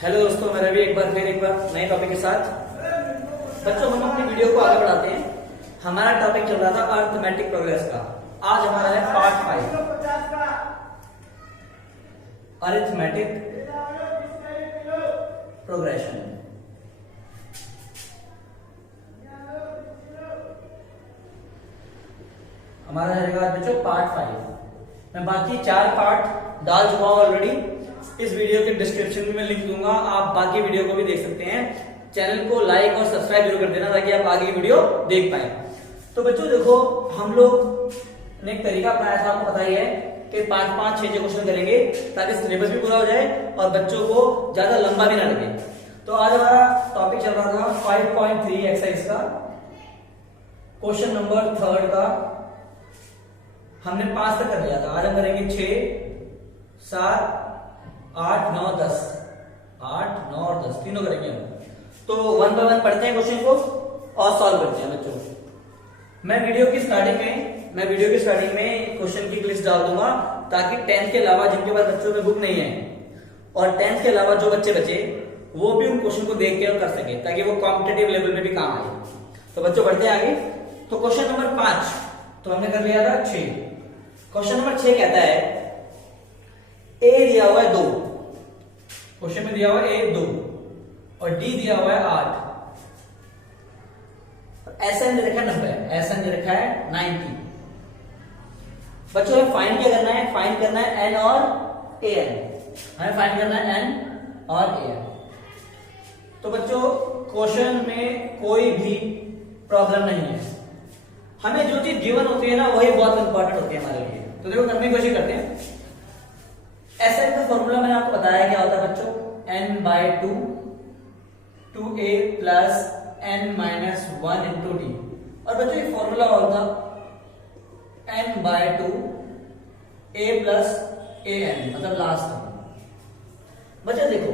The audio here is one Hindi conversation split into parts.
हेलो दोस्तों, मैं रवि एक बार नए टॉपिक के साथ। बच्चों, हम अपनी वीडियो को आगे बढ़ाते हैं। हमारा टॉपिक चल रहा था अरिथमेटिक प्रोग्रेस का। आज हमारा है पार्ट 5 अरिथमेटिक प्रोग्रेशन। हमारा रहेगा बच्चों पार्ट 5। मैं बाकी 4 पार्ट डाल चुका हूं ऑलरेडी। इस वीडियो के डिस्क्रिप्शन में लिंक दूंगा, आप बाकी वीडियो को भी देख सकते हैं। चैनल को लाइक और सब्सक्राइब जरूर कर देना ताकि आप आगे की वीडियो देख पाए। तो बच्चों देखो, हम लोग ने एक तरीका अपनाया था, आपको पता ही है कि 5-5, 6 क्वेश्चन करेंगे ताकि सिलेबस भी पूरा हो जाए और बच्चों को ज्यादा लंबा भी ना लगे। तो आज हमारा टॉपिक चल रहा था 5.3 एक्सरसाइज का, क्वेश्चन नंबर 3 का। हमने 5 तक कर लिया था। आज हम करेंगे 6, 7, 8, 9, 10। 8, 9 और 10 तीनों करेंगे हम। तो 1 बाय 1 पढ़ते हैं क्वेश्चन को और सॉल्व करते हैं बच्चों। मैं वीडियो की स्टार्टिंग में क्वेश्चन की लिस्ट डाल दूंगा ताकि 10th के अलावा जिनके पास बच्चों में बुक नहीं है और 10th के अलावा जो बच्चे बचे वो भी उन क्वेश्चन को देख के कर सके ताकि वो कॉम्पिटिटिव लेवल में भी काम आए। तो बच्चों बढ़ते हैं आगे। तो क्वेश्चन नंबर 5 तो हमने कर लिया था 6। क्वेश्चन नंबर 6 कहता है ए दिया हुआ है 2, क्वेश्चन में दिया हुआ है ए 2 और डी दिया हुआ है 8। एसएन दे रखा है 90, एसएन दे रखा है 90। बच्चों हमें फाइंड क्या करना है? फाइंड करना है एन और ए एन। हमें फाइंड करना है एन और ए एन। तो बच्चों क्वेश्चन में कोई भी प्रॉब्लम नहीं है। हमें जो चीज गिवन होती है ना वही बहुत इंपॉर्टेंट होती है हमारे लिए। तो देखो करने की कोशिश करते हैं। एसएन का फॉर्मूला मैंने आपको बताया क्या होता है बच्चों, n/2 2a plus n-1 into D. और बच्चों ये फॉर्मूला होता n/2 a प्लस an, मतलब लास्ट। बच्चों देखो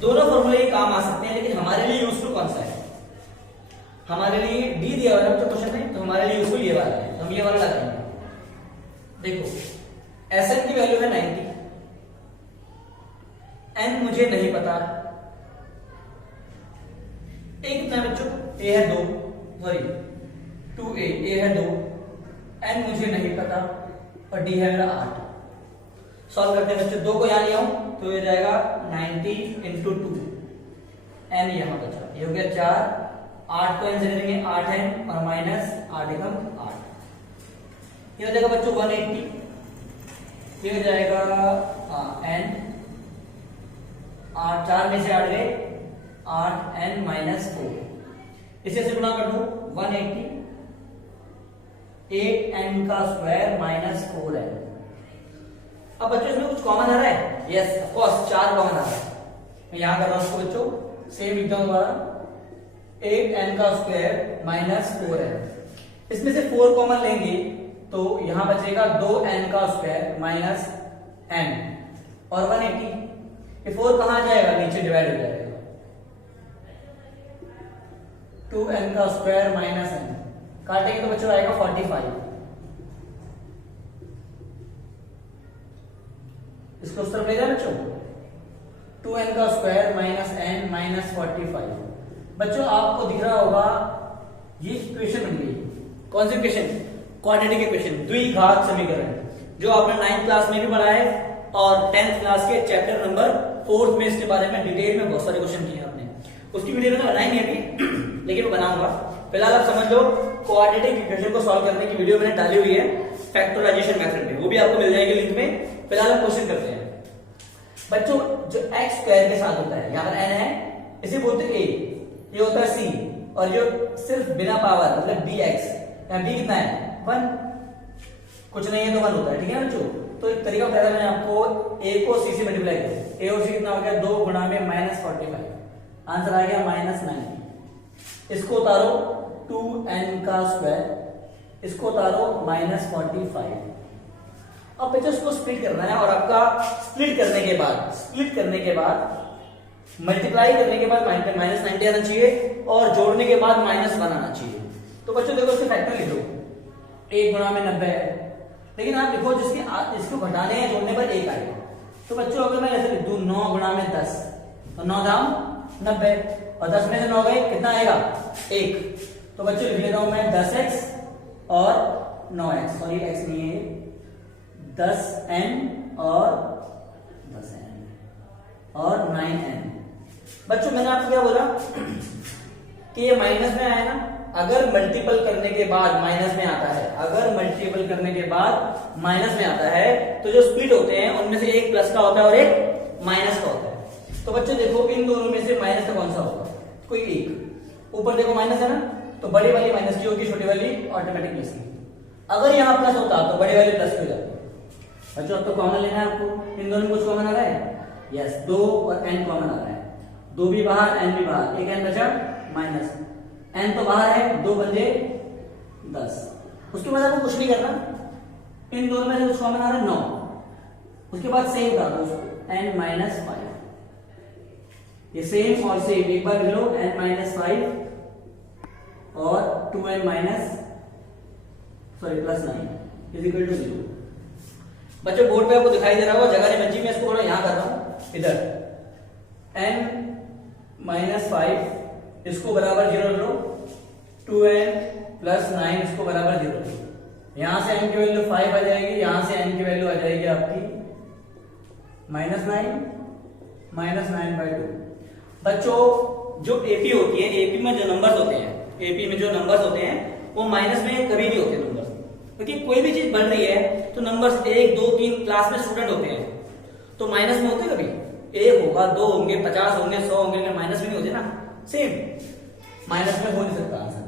दोनों फॉर्मूले काम आ सकते हैं, लेकिन हमारे लिए यूजफुल कौन सा है? हमारे लिए डी दिया हुआ है क्वेश्चन में, तो हमारे लिए यूजफुल ये वाला है, तो हम ये वाला लगाएंगे। देखो एसएन की वैल्यू है 90, एन मुझे नहीं पता, ए कितना बच्चों? ए है 2, सॉरी 2a, ए है 2, एन मुझे नहीं पता और डी है मेरा 8। सॉल्व करते हैं बच्चों। 2 को यहां ले आऊं तो ये जाएगा 90 इंटू 2, एन यहां बचा, ये हो गया 4। 8 को एन से करेंगे 8 एन और माइनस 8 एकम 8। ये हो जाएगा बच्चों 180। ये हो जाएगा एन 8, 4 में से 8 गए, 8 एन माइनस 4। इसे से गुणा कर दो 180, 8 एन का स्क्वायर माइनस 4 एन। अब बच्चों इसमें कुछ कॉमन आ रहा है? यस ऑफ कोर्स 4 कॉमन आ रहा है। मैं यहां कर रहा हूं उसको बच्चों, सेम लिखता हूं दोबारा, 8 एन का स्क्वायर माइनस 4 एन। इसमें से 4 कॉमन लेंगे तो यहां बचेगा 2 एन का स्क्वायर माइनस एन और 180। ये 4 कहां जाएगा? नीचे डिवाइड हो जाएगा, 2 एन का स्क्वायर माइनस एन। काटेंगे तो बच्चों आएगा 45। इसको उस तरफ ले जाए बच्चों, 2 एन का स्क्वायर माइनस एन माइनस 45। बच्चों आपको दिख रहा होगा ये इक्वेशन बन गई। कौन सी इक्वेशन? क्वाड्रेटिक इक्वेशन, द्विघात समीकरण, जो आपने 9th क्लास में भी पढ़ा है और 10th क्लास के चैप्टर नंबर 4 में इसके बारे में डिटेल में बहुत सारे क्वेश्चन किए आपने। उसकी वीडियो मैंने बनाई नहीं अभी, लेकिन वो बनाऊंगा। फिलहाल आप समझ लो क्वाड्रेटिक इक्वेशन को सॉल्व करने की वीडियो मैंने डाली हुई है फैक्टराइजेशन मेथड में, वो भी आपको मिल जाएगी लिंक में। फिलहाल हम क्वेश्चन करते हैं बच्चों। जो x स्क्वायर के साथ होता है, यहाँ पर n है, इसे बोलते हैं a, ये होता है c, और जो सिर्फ बिना पावर मतलब bx, यहाँ b कितना है? 1, कुछ नहीं है तो 1 होता है, ठीक है बच्चों। तो एक तरीका बताया मैंने आपको, a को c से मल्टीप्लाई करो, a और c कितना हो गया? 2 गुणा में माइनस 45, आंसर आ गया माइनस 90। इसको उतारो 2n का स्क्वायर, इसको उतारो माइनस 45। अब बच्चों इसको स्प्लिट करना है और आपका स्प्लिट करने के बाद मल्टीप्लाई करने के बाद माइनस 90 आना चाहिए और जोड़ने के बाद माइनस 1 आना चाहिए। तो बच्चों देखो इसके फैक्टर लिख लो, 1 गुणा में 90 है, लेकिन आप देखो इसको घटाने या जोड़ने पर 1 आएगा। तो बच्चों अगर मैं ऐसे लिख दूं 9 गुणा में 10, तो 9 दाम 90 और 10 में से 9 गए कितना आएगा 1। तो बच्चों लिख लेता हूं मैं 10x और 9x, सॉरी x नहीं है 10n और 10n और 9n। बच्चों मैंने आपको क्या बोला कि ये माइनस में आया ना, अगर मल्टीपल करने के बाद माइनस में आता है, अगर मल्टीपल करने के बाद माइनस में आता है तो जो स्प्लिट होते हैं उनमें से एक प्लस का होता है और एक माइनस का होता है। तो बच्चों देखो इन दोनों में से माइनस का कौन सा होगा, कोई एक। ऊपर देखो माइनस है ना, तो बड़ी वाली माइनस की होगी, छोटी वाली ऑटोमेटिक प्लस की। अगर यहाँ प्लस होता तो बड़ी वाली प्लस की हो जाती। बच्चों अब तो कॉमन लेना है आपको, इन दोनों में कुछ कॉमन आ रहा है, यस 2 और n कॉमन आ रहा है, 2 भी बाहर n भी बाहर, एक n बचा माइनस n तो बाहर है, 2 बंदे 10। उसके बाद आपको कुछ नहीं करना, इन दोनों में से कुछ कॉमन आ रहा है 9, उसके बाद सेम कर दो उसको n माइनस 5, ये सेम और सेम एक बार लिख लो n माइनस 5 और 2n minus sorry plus 9 is equal to 0। बच्चों बोर्ड पे आपको दिखाई दे रहा होगा, जगह नहीं बची, मैं इसको थोड़ा यहां कर रहा हूं इधर, n माइनस 5 इसको बराबर 0 लो, 2n प्लस 9 इसको बराबर 0 लो। यहां से n की वैल्यू 5 आ जाएगी, यहां से n की वैल्यू आ जाएगी आपकी -9/2। बच्चों जो एपी होती है, एपी में जो नंबर्स होते हैं, एपी में जो नंबर्स होते हैं वो माइनस में कभी नहीं होते नंबर्स, क्योंकि कोई भी चीज बढ़ रही है तो नंबर्स 1 2 3 क्लास में स्टूडेंट होते हैं तो माइनस में होते कभी, 1 होगा 2 होंगे 50 होंगे 100 होंगे, लेकिन माइनस में नहीं होते ना, सेम माइनस में हो नहीं सकता आंसर।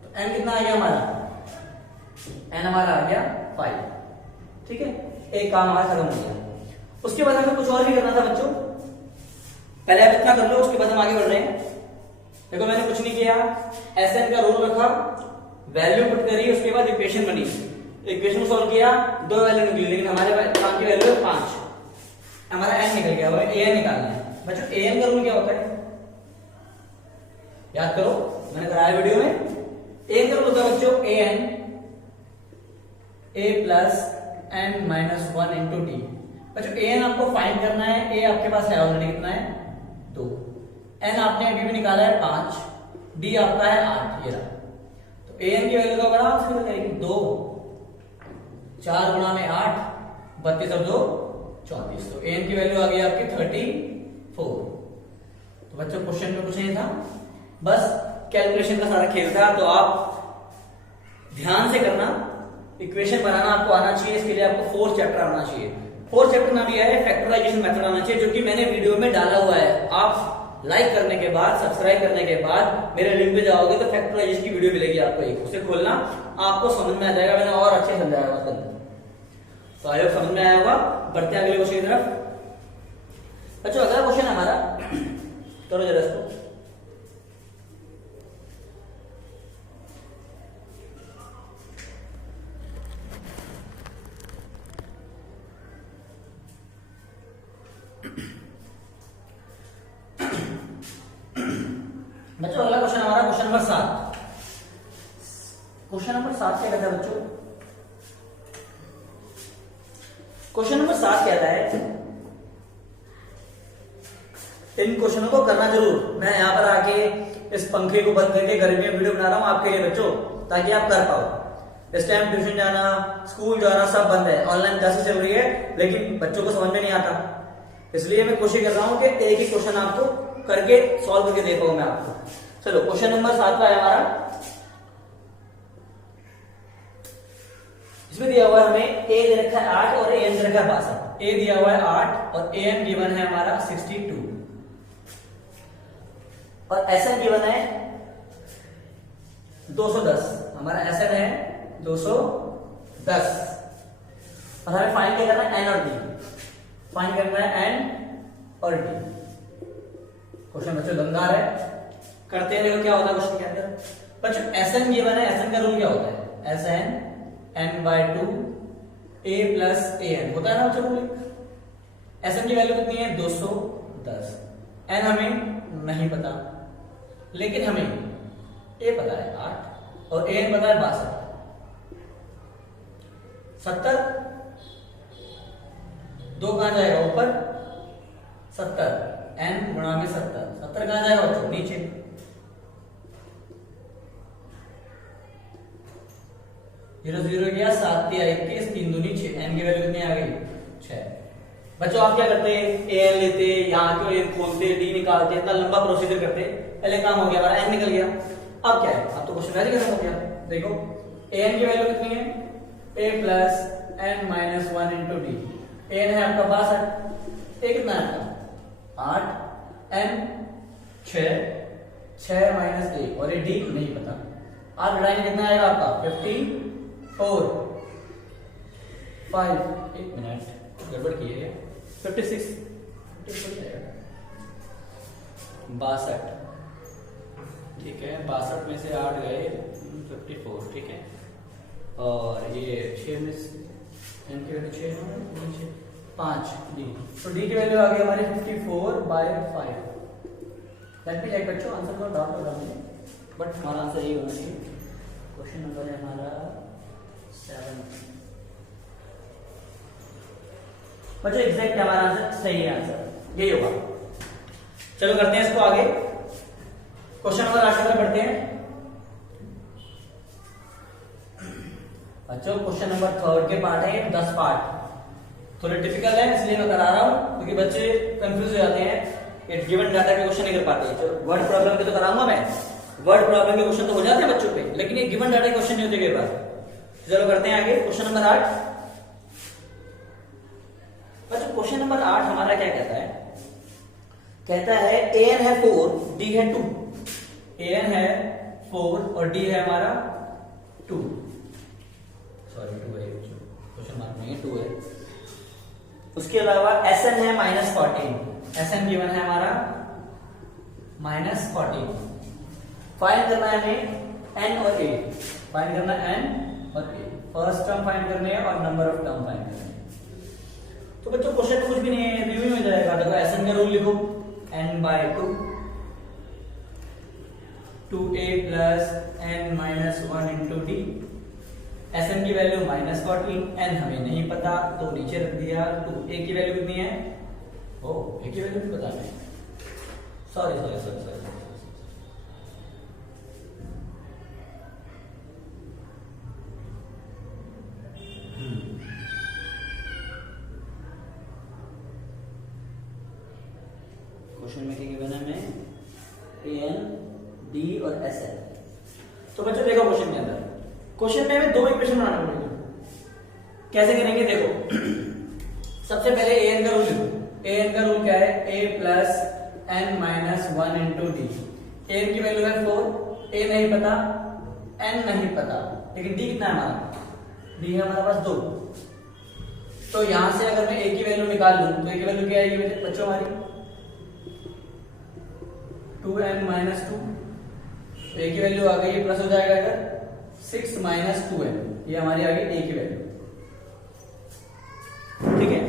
तो n कितना आ गया हमारा, n हमारा आ गया 5, ठीक है, एक काम हमारा खत्म हो गया। उसके बाद हमें कुछ और भी करना था बच्चों, पहले आप इतना कर लो उसके बाद हम आगे बढ़ रहे हैं। देखो मैंने कुछ नहीं किया, Sn का रूल रखा, वैल्यू पुट करी, उसके बाद इक्वेशन बनी, इक्वेशन को सॉल्व किया, 2 वैल्यू निकली, लेकिन हमारे काम की वैल्यू है 5, हमारा n निकल गया, an निकालना है। बच्चों an का रूल क्या होता है याद करो, मैंने कराया वीडियो में। an का रूल होता है बच्चों an a plus n minus 1 into T. बच्चों an आपको फाइंड करना है, a आपके पास है ऑलरेडी, कितना है 2, n आपने अभी भी निकाला है 5, d आपका है 8, ये रहा। तो an की वैल्यू का बड़ा उसमें करेंगे 2, 4 गुणा में 8, 32 और 2 34, तो an की वैल्यू आ गई आपकी 34। तो बच्चों क्वेश्चन में कुछ नहीं था, बस कैलकुलेशन का सारा खेल था, तो आप ध्यान से करना, इक्वेशन बनाना आपको आना चाहिए, इसके लिए आपको 4th चैप्टर आना चाहिए। 4th चैप्टर ना भी है, फैक्टराइजेशन मेथड आना चाहिए, जो कि मैंने वीडियो में डाला हुआ है। आप लाइक करने के बाद, सब्सक्राइब करने के बाद मेरे लिंक पे जाओगे तो फैक्टराइजेशन की वीडियो मिलेगी आपको, एक उसे खोलना, आपको समझ में आ जाएगा, मैंने और अच्छे समझाया हुआ उसके अंदर। तो आई होप समझ में आया होगा। बढ़ते हैं अगले क्वेश्चन की तरफ। बच्चों अगला क्वेश्चन हमारा, करो जरा इसको, बच्चों अगला क्वेश्चन हमारा क्वेश्चन नंबर 7। क्वेश्चन नंबर 7 क्या कहता है बच्चों, क्वेश्चन नंबर 7 कहता है, इन क्वेश्चनों को करना जरूर। मैं यहां पर आके इस पंखे को बंद करके घर में वीडियो बना रहा हूं आपके लिए बच्चों, ताकि आप कर पाओ। इस टाइम ट्यूशन जाना, स्कूल जाना सब बंद है, ऑनलाइन क्लासेस चल रही है, लेकिन बच्चों को समझ में नहीं आता, इसलिए मैं कोशिश कर रहा हूं कि एक ही क्वेश्चन आपको करके सॉल्व करके दे पाऊं मैं आपको। चलो क्वेश्चन नंबर 7 का है हमारा, इसमें दिया हुआ है हमें a दे रखा है 8 और an दे रखा है 62। a दिया हुआ है 8 और an गिवन है हमारा 62 और sn गिवन है 210। हमारा sn है 210 और हमें फाइंड क्या करना है n और d, फाइंड करना है n और d। क्वेश्चन बच्चों दमदार है, करते हैं। देखो क्या होता है क्वेश्चन के अंदर बच्चों, sn गिवन है, sn का रूल क्या होता है, sn n/2 a plus an होता है ना बच्चों रूल। sn की वैल्यू कितनी है 210, n हमें नहीं पता, लेकिन हमें a पता है 8 और an पता है 62। 70 2 कहां जाएगा ऊपर, 70 n गुणा में 70, 70 कहाँ जाएगा बच्चों? नीचे। जीरो जीरो गया, 7 या 21, 3 दूनी 6, n की वैल्यू कितनी आ गई? 6। बच्चों आप क्या करते हैं? an लेते, यहाँ को n खोलते, d निकालते, इतना लंबा प्रोसीजर करते, पहले काम हो गया हमारा, n निकल गया। अब क्या है? अब तो क्वेश्चन वैसे खत्म हो गया। देखो an की वैल्यू कितनी है? a plus n minus 1 into D. n है आपका 62, a कितना है आपका? 8, n 6 माइनस 1 और ये d नहीं पता। आप लड़ाई कितना आएगा आपका? 54, 5, एक मिनट गड़बड़ की है, 56, 62, ठीक है। 62 में से 8 गए 54, ठीक है। और ये 6 में n की वैल्यू 6 5 डी, तो डी की वैल्यू आ गई हमारी 54/5। दैट मींस एक बच्चों आंसर को डाउट होगा मुझे, बट हमारा आंसर यही होना चाहिए। क्वेश्चन नंबर है हमारा 7। बच्चों एग्जैक्ट हमारा आंसर सही है, आंसर यही होगा। चलो करते हैं इसको आगे। क्वेश्चन नंबर 8 की पढ़ते हैं बच्चों। क्वेश्चन नंबर 3 के पार्ट है, 10 पार्ट थोड़े डिफिकल्ट है इसलिए मैं करा रहा हूं, क्योंकि बच्चे कंफ्यूज हो जाते हैं, ये गिवन डाटा के क्वेश्चन नहीं कर पाते। चलो वर्ड प्रॉब्लम के तो कराऊंगा मैं, वर्ड प्रॉब्लम के क्वेश्चन तो हो जाते हैं बच्चों पे, लेकिन ये गिवन डाटा के क्वेश्चन नहीं होते कई बार। चलो करते हैं आगे। क्वेश्चन नंबर 8 बच्चों, क्वेश्चन नंबर 8 हमारा क्या कहता है? कहता है an है 4, d है 2। an है 4 और d है हमारा 2, सॉरी 2 है, क्वेश्चन मार्क नहीं है, 2 है। उसके अलावा sn है -14, sn गिवन है हमारा -14। फाइंड करना है हमें n और a, फाइंड करना है n और a, फर्स्ट टर्म फाइंड करने हैं और नंबर ऑफ टर्म फाइंड करने हैं। तो बच्चों क्वेश्चन कुछ भी नहीं है, रिव्यू में जाएगा। देखो sn का रूल लिखो, n/2 2a plus n minus 1 into D. sn की वैल्यू -14, n हमें नहीं पता तो नीचे रख दिया। 2a की वैल्यू कितनी है? ओ a की वैल्यू नहीं पता हमें, सॉरी। क्वेश्चन में क्या गिवन है हमें? an, d और sn। तो बच्चों देखो क्वेश्चन के अंदर, क्वेश्चन में हमें 2 इक्वेशन बनाने पड़ेंगे। कैसे करेंगे? देखो सबसे पहले an का रूल लिखो। an का रूल क्या है? a plus n minus 1 into D. an की वैल्यू है 4, a नहीं पता, n नहीं पता, लेकिन d कितना है हमारा? d है हमारे पास 2। तो यहां से अगर मैं a की वैल्यू निकाल लूं तो a की वैल्यू क्या आएगी बच्चों हमारी? 2n minus 2। a की वैल्यू आ गई, प्लस हो जाएगा अगर 6 माइनस 2n, ये हमारी आ गई a की वैल्यू, ठीक है।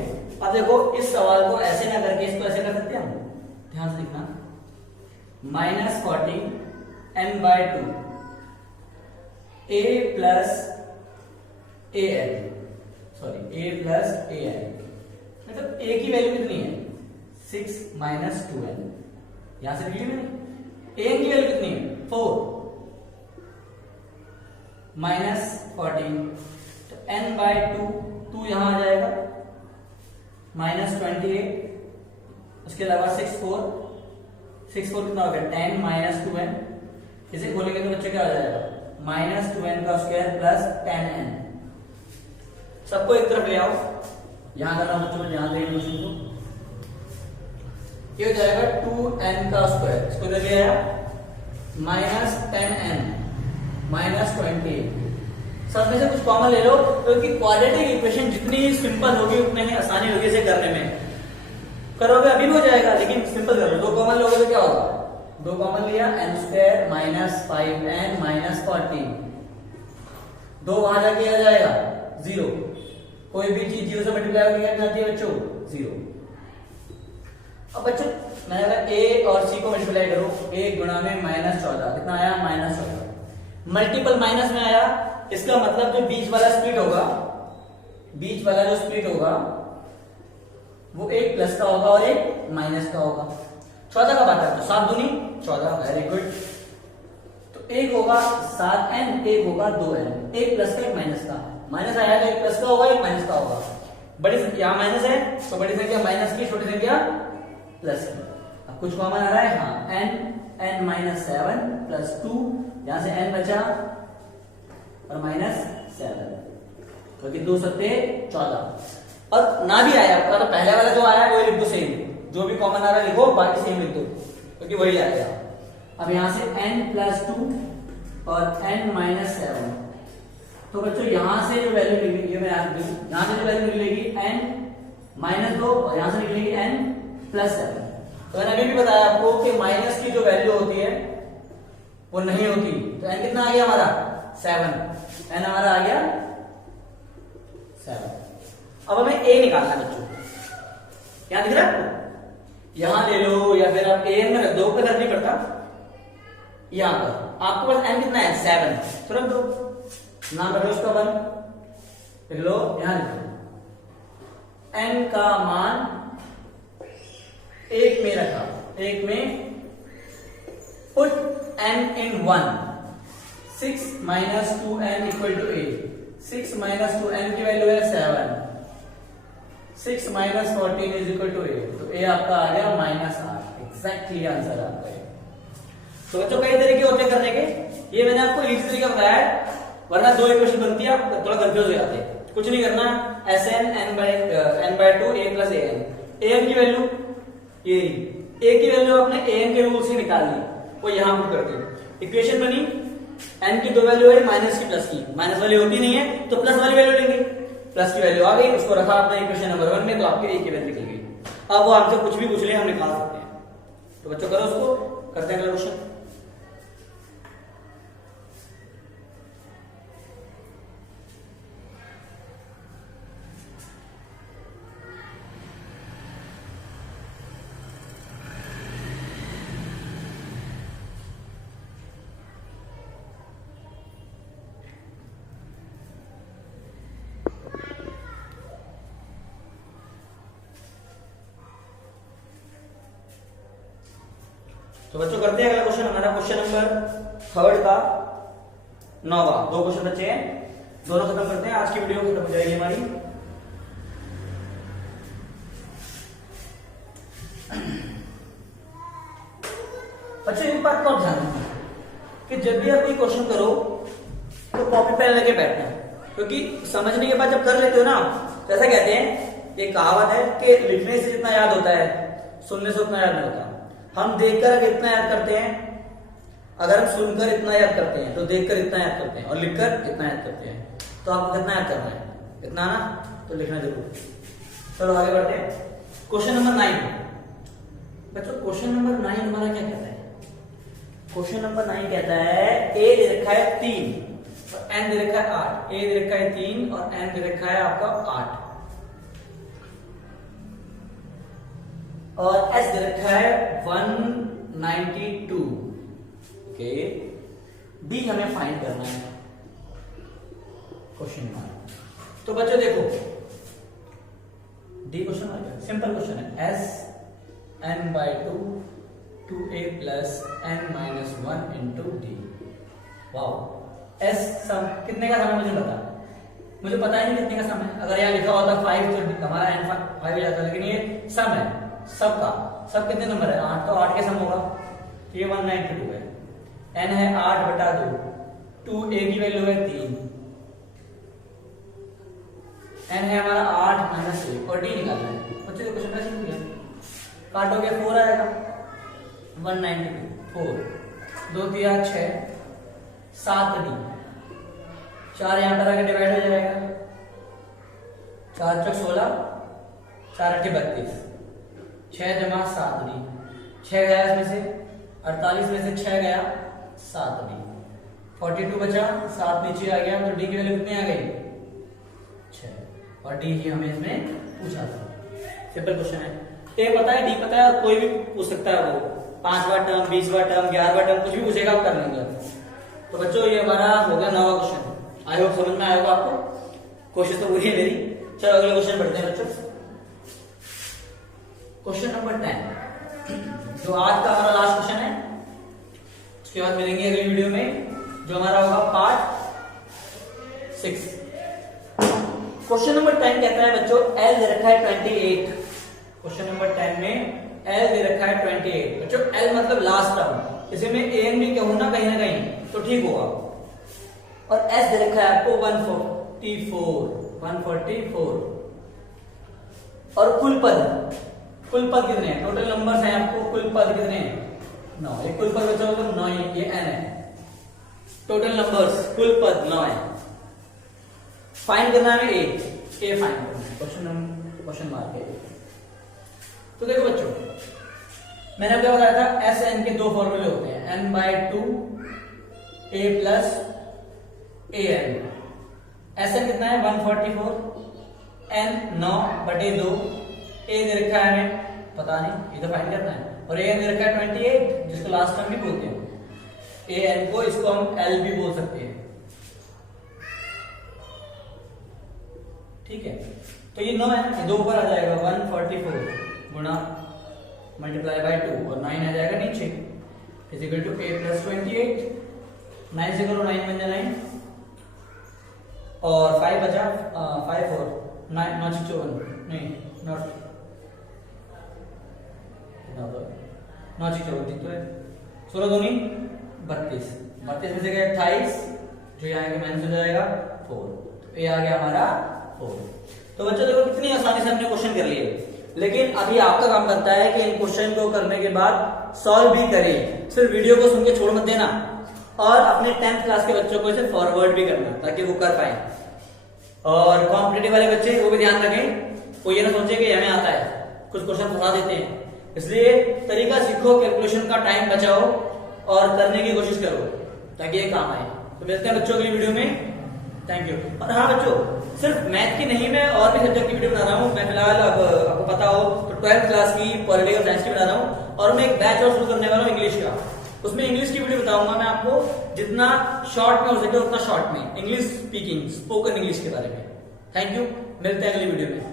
अब देखो इस सवाल को ऐसे ना करके इसको ऐसे कर सकते हैं हम, ध्यान से लिखना, -14 n/2 a plus an, sorry a plus an, मतलब a की वैल्यू कितनी है? 6 माइनस 2n। यहां से लिखी मैंने, an की वैल्यू कितनी है? 4 -14, तो n/2, 2 यहां आ जाएगा, -28, उसके अलावा 6 4 कितना हो गया? 10 माइनस 2n। इसे खोलेंगे तो बच्चे क्या आ जाएगा? -2n का स्क्वायर प्लस 10n। सबको एक तरफ ले आओ, यहां करना बच्चों, ध्यान देंगे क्वेश्चन को। ये हो जाएगा 2n का स्क्वायर, इसको ले लिया -10n -28। सब में से कुछ कॉमन ले लो, क्योंकि क्वाड्रेटिक इक्वेशन जितनी सिंपल होगी उतने ही आसानी होगी इसे करने में। करोगे अभी भी हो जाएगा, लेकिन सिंपल करो। 2 कॉमन लोगे तो क्या होगा? 2 कॉमन लिया, n² माइनस 5n माइनस 14, 2 वहां जाके आ जाएगा 0। कोई भी चीज 0 से मल्टीप्लाई किया जाती है बच्चों, 0। अब बच्चों मैंने कहा a और c को मल्टीप्लाई करो, a गुणा में -14, कितना आया? -14। मल्टीपल माइनस में आया, इसका मतलब जो बीच वाला स्प्लिट होगा, बीच वाला जो स्प्लिट होगा वो एक प्लस का होगा और एक माइनस का होगा। 14 कब आता है? तो 7 दूनी 14। Very good. तो एक होगा 7n, एक होगा 2n, एक प्लस का एक माइनस का। माइनस आया तो एक प्लस का होगा एक माइनस का होगा। बड़ी यहाँ माइनस है तो बड़ी संख्या माइनस की, छोटी संख्या प्लस की। अब कुछ कॉमन आ रहा है, हाँ n माइनस 7 प्लस 2, यहां से n बचा और माइनस 7, क्योंकि 2 सत्ते 14। और ना भी आया आपका तो पहले वाला जो आया वही लिख दो सेम, जो भी कॉमन आ रहा है लिखो, बाकी सेम लिख दो क्योंकि वही आएगा। अब यहां से n प्लस 2 और n माइनस 7, तो बच्चों यहां से जो वैल्यू निकलेगी, मैं यहां से जो वैल्यू निकलेगी n माइनस 2 और यहां से निकलेगी n प्लस 7। तो मैंने अभी भी बताया आपको कि माइनस की जो वैल्यू होती है वो नहीं होती। तो n कितना आ गया हमारा 7, n हमारा आ गया 7। अब हमें a निकालना है बच्चों, यहां दिख रहा है आपको, यहां ले लो या फिर आप a में रख दो, कोई फर्क नहीं पड़ता। यहां पर आपके पास n कितना है 7, तो रख दो, नाम रखो उसका 1, लिख लो, यहां लिख लो n का मान 1 में रखा, 1 में put n in 1, 6 minus 2n equal to 8, 6 minus 2n की वैल्यू है 7, 6 माइनस 14 इज इक्वल टू 8, तो a आपका आ गया -8। एग्जैक्टली आंसर आपका है। तो बच्चों कई तरीके होते हैं करने के, ये मैंने आपको इजी तरीका बताया है, वरना दो इक्वेशन बनती है आप थोड़ा कंफ्यूज हो जाते हैं। कुछ नहीं करना, Sn n/2 a plus an की वैल्यू ये a की वैल्यू आपने an के रूल से निकाल ली, वो यहां पुट कर दी, इक्वेशन बनी। n की दो वैल्यू है, माइनस की प्लस की, माइनस वाली होती नहीं है तो प्लस वाली वैल्यू लेंगे, प्लस की वैल्यू आ गई, उसको रखा आपने इक्वेशन नंबर 1 में, तो आपके a की वैल्यू निकल गई। अब वो आपसे कुछ भी पूछ ले हम निकाल सकते हैं। तो बच्चों करो उसको, करते हैं अगला क्वेश्चन। तो बच्चों करते हैं अगला क्वेश्चन, हमारा क्वेश्चन नंबर 3 का 9वां। 2 क्वेश्चन बचे हैं, दोनों खत्म करते हैं, आज की वीडियो खत्म हो जाएगी हमारी। बच्चों एक बात को ध्यान रखना कि जब भी आप कोई क्वेश्चन करो तो कॉपी पेन लेके बैठना है, क्योंकि समझने के बाद जब कर लेते हो ना, तो ऐसा कहते हैं, ये कहावत है कि लिखने से जितना याद होता है सुनने से उतना याद नहीं होता। हम देखकर अगर इतना याद करते हैं, अगर हम सुनकर इतना याद करते हैं तो देखकर इतना याद करते हैं, और लिखकर इतना याद करते हैं। तो आपको कितना याद करना है? इतना ना, तो लिखना जरूर। चलो आगे बढ़ते हैं, क्वेश्चन नंबर 9। बच्चों क्वेश्चन नंबर 9 हमारा क्या कहता है? क्वेश्चन नंबर 9 कहता है a दे रखा है 3 और n दे रखा है 8, a दे रखा है 3 और n दे रखा है आपका 8, और s दे रखा है 192। ओके, d हमें फाइंड करना है क्वेश्चन मार्क। तो बच्चों देखो, d question mark simple question है, s n/2 2a plus n minus 1 into d। Wow, s सम कितने का सम है मुझे पता, मुझे पता ही नहीं कितने का सम है। अगर यहाँ लिखा होता 5 तो हमारा n 5 हो जाता, लेकिन ये सम है सबका। सब कितने नंबर है? 8, तो 8 के सम होगा, ये 192 है। n है 8/2, 2a की वैल्यू है 3, n है हमारा 8 माइनस 1 और d निकालना है। बच्चों देखो क्वेश्चन कैसे किया, काटोगे 4 आएगा, 192 4 2 दिया 6 7d, 4 यहां पर आके डिवाइड हो जाएगा, 4 चौक 16, 4 8 32, 6 जमा 7d, 6 गया इसमें से, 48 में से 6 गया 7d, 42 बचा, 7 नीचे आ गया, तो d की वैल्यू कितनी आ गई 6, और d ही हमें इसमें पूछा था। सिंपल क्वेश्चन है, a पता है, d पता है, और कोई भी पूछ सकता है, वो 5वां टर्म 20वां टर्म 11वां टर्म कुछ भी पूछेगा आप कर लेंगे। तो बच्चों ये हमारा हो गया 9वां क्वेश्चन। आई होप समझ में आया होगा आपको, कोशिश तो पूरी है मेरी। चलो अगले क्वेश्चन बढ़ते हैं बच्चों, क्वेश्चन नंबर 10। जो आज का हमारा लास्ट क्वेश्चन है, उसके बाद मिलेंगे अगली वीडियो में जो हमारा होगा पार्ट 6। क्वेश्चन नंबर 10 कहता है बच्चों L दे रखा है 28। क्वेश्चन नंबर 10 में L दे रखा है 28। बच्चों L मतलब लास्ट टर्म, इसे मैं AN भी कहूं ना कहीं तो ठीक होगा। और S दे रखा है आपको 144 और कुल पद कितने हैं, टोटल नंबर्स हैं आपको, कुल पद कितने हैं 9। एक कुल पद बचा होगा 9, ये n है। टोटल नंबर्स कुल पद 9 है। फाइंड करना है a फाइंड करना है, क्वेश्चन मार्क है। तो देखो बच्चों मैंने आपको बताया था एस एन के दो फॉर्मूले होते हैं, n/2 a plus an। S N कितना है 144, n 9/2, a दे रखा है हमें पता नहीं, ये तो फाइंड करना है, और an दे रखा है 28 जिसको लास्ट टर्म भी बोलते हैं। an को इसको हम l भी बोल सकते हैं, ठीक है। तो ये 9 है, ये 2 ऊपर आ जाएगा 144 गुणा मल्टीप्लाई बाय 2 और 9 आ जाएगा नीचे is equal to a plus 28। 9 से करो 9 बन जाए 9 और 5 बचा 5 और 9 9 54 नहीं नॉट 9 54 तो है 16 दूनी 32 में से गया 28 जो यहाँ के माइनस हो जाएगा 4, तो ये आ गया हमारा 4। तो बच्चों देखो कितनी आसानी से हमने क्वेश्चन कर लिए, लेकिन अभी आपका काम बनता है कि इन क्वेश्चन को करने के बाद सॉल्व भी करें। सिर्फ वीडियो को सुन के छोड़ मत देना और अपने 10th क्लास के बच्चों को इसे फॉरवर्ड भी करना ताकि वो कर पाए। और कॉम्पिटिटिव वाले बच्चे वो भी ध्यान रखें, वो ये ना सोचे कि हमें आता है, कुछ क्वेश्चन फंसा देते हैं। इसलिए तरीका सीखो, कैलकुलेशन का टाइम बचाओ और करने की कोशिश करो ताकि ये काम आए। तो मिलते हैं बच्चों अगली वीडियो में, थैंक यू। और हाँ बच्चों सिर्फ मैथ की नहीं, मैं और भी सब्जेक्ट की वीडियो बना रहा हूँ। मैं फिलहाल अब आपको पता हो तो 12th क्लास की पॉलिटिकल साइंस की बना रहा हूँ, और मैं एक बैच और शुरू करने वाला हूँ इंग्लिश का। उसमें इंग्लिश की वीडियो बताऊंगा मैं आपको, जितना शॉर्ट में हो सके उतना शॉर्ट में इंग्लिश स्पीकिंग, स्पोकन इंग्लिश के बारे में। थैंक यू, मिलते हैं अगली वीडियो में।